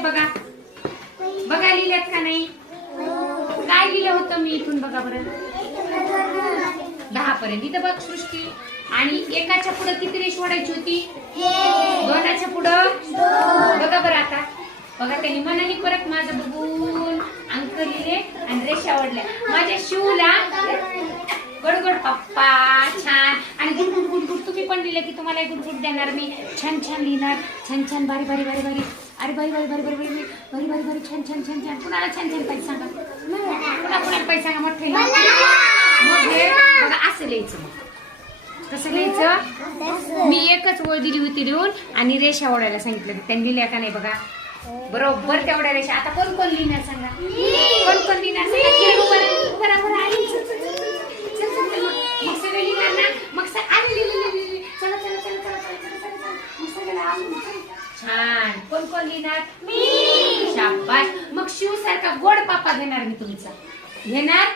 लिहिलेत बघा. बघा लिहिलेत का नाही? काय लिहिलं होतं मी इथून बघा बरं. 10 पर्यंत. इथं बघ सृष्टी. आणि एकाच्या पुढं किती रेष ओढायची होती? 2च्या पुढं बघा बरं. आता बघा त्यांनी मनाने परत माझं बघून अंक लिहिले आणि रेषा ओढल्या. माझ्या शिवला गडगड पप्पा छान. आणि गुडगुड गुडगुड तुम्ही पण लिहिले की तुम्हाला गुडगुड देणार मी. छान छान लिहिणार. छान छान भारी भारी भारी भारी. अरे भारी भारी भारी भारी भारी भारी भारी भारी छान छान छान छान. कुणाला छान छान पाहिजे सांगा. कुणाला पाहिजे सांगा. मोठे मग हे बघा असं लिहायचं. मग कसं लिहायचं? मी एकच ओळ दिली होती लिहून आणि रेषा ओढायला सांगितलं. त्यांनी लिहिल्या का नाही बघा. बरोबर तेवढ्या रेषा. आता कोण कोण लिहिणार सांगा. कोण कोण लिहिणार सांगा. बरोबर आहे. मग सगळे लिहिणार ना. मग आम्ही लिहिली. चला चला चला चला चला मग सगळ्याला छान. कोण कोण लिहिणार? मी. शाबास. मग शिव सारखा गोड पापा घेणार मी तुमचा. घेणार.